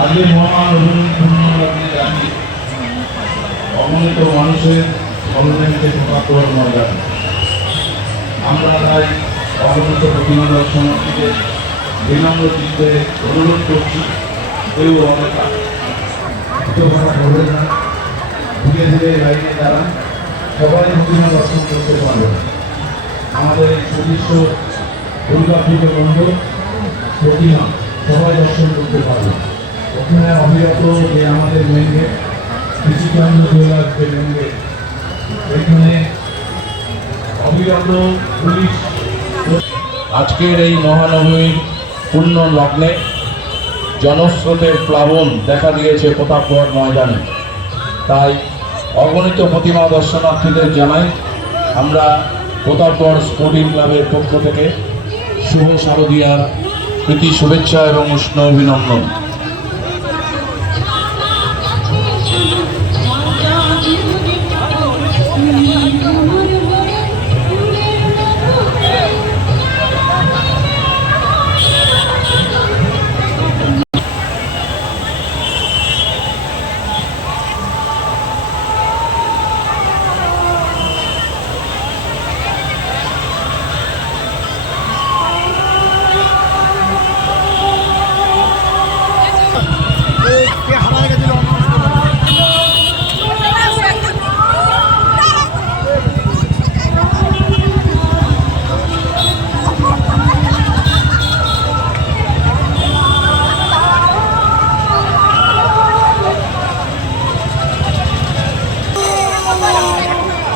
আজকে মহান অগণিত মানুষের সরঞ্জামকে প্রকাশ করার ময়দান আমরা তাই অগণিত প্রতিমা দর্শনার্থীকে বিনম্র চিত্তে অনুরোধ করছি, কেউ অনেকা বলবেন না। ধীরে ধীরে লাইনে দাঁড়ান সবাই প্রতিমা দর্শন করতে পারবেন আমাদের এই সুদৃশ্য দুর্গা পুজো মণ্ডপ প্রতিমা সবাই দর্শন করতে পারবে। ওখানে অবিরত যে আমাদের মেন গেট কৃষিকাণ্ড জেলার যে মেন এখানে অবিরত পুলিশ আজকের এই মহানবমীর পূর্ণ লগ্নে জনস্রোতের প্লাবন দেখা দিয়েছে প্রতাপগড় ময়দানে। তাই অগণিত প্রতিমা দর্শনার্থীদের জানাই আমরা প্রতাপগড় স্পোর্টিং ক্লাবের পক্ষ থেকে শুভ শারদীয়ার প্রীতি শুভেচ্ছা এবং উষ্ণ অভিনন্দন।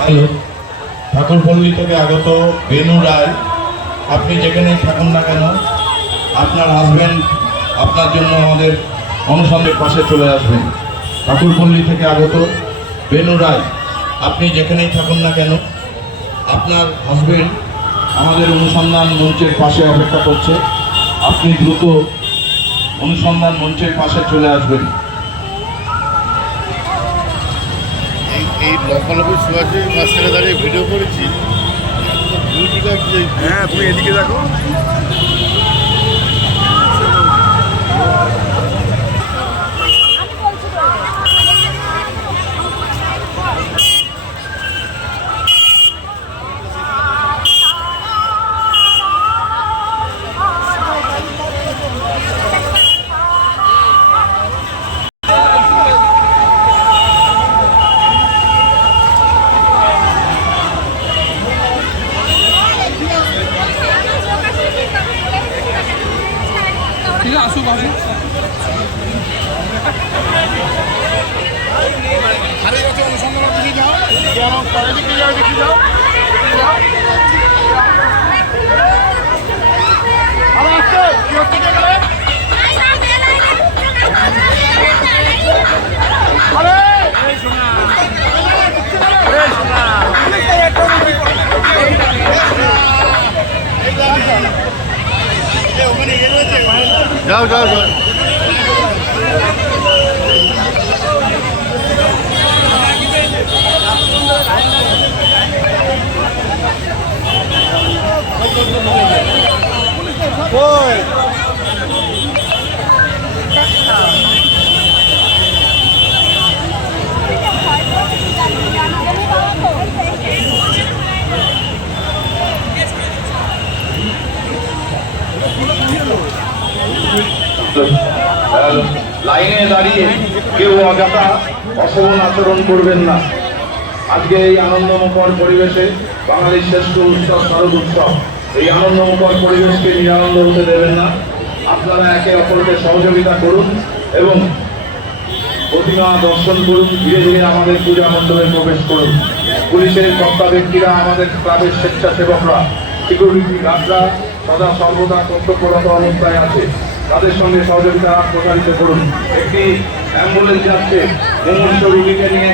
হ্যালো ঠাকুরপল্লী থেকে আগত বেনু রায়, আপনি যেখানেই থাকুন না কেন, আপনার হাজবেন্ড আপনার জন্য আমাদের অনুসন্ধানের পাশে চলে আসবেন। ঠাকুরপল্লী থেকে আগত বেনু রায়, আপনি যেখানেই থাকুন না কেন, আপনার হাজবেন্ড আমাদের অনুসন্ধান মঞ্চের পাশে অপেক্ষা করছে। আপনি দ্রুত অনুসন্ধান মঞ্চের পাশে চলে আসবেন। এই লম্বালম্বি সোয়াশি মাঝখানে দাঁড়িয়ে ভিডিও করেছি হ্যাঁ তুমি এদিকে দেখো। ঠিক আছে আসুক আসুক। আরে বছর অনুসন্ধান দেখি যাও যাও আরে আসতে কি হচ্ছে যাও যাও যাও লাইনে দাঁড়িয়ে কেউ অযথা অশোভন আচরণ করবেন না। আজকে এই আনন্দমুখর পরিবেশে বাঙালির শ্রেষ্ঠ উৎসব, শারদ উৎসব, এই আনন্দমুখর পরিবেশকে নিরানন্দ হতে দেবেন না। আপনারা একে অপরকে সহযোগিতা করুন এবং প্রতিমা দর্শন করুন, ধীরে ধীরে আমাদের পূজা মণ্ডপে প্রবেশ করুন। পুলিশের কর্তা ব্যক্তিরা, আমাদের ক্লাবের স্বেচ্ছাসেবকরা, সিকিউরিটি গার্ডরা সদা সর্বদা কর্তব্যরত অবস্থায় আছে। তাদের সঙ্গে সহযোগিতা প্রসারিত করুন। একটি অ্যাম্বুলেন্স যাচ্ছে মুমূর্ষ রোগীকে নিয়ে।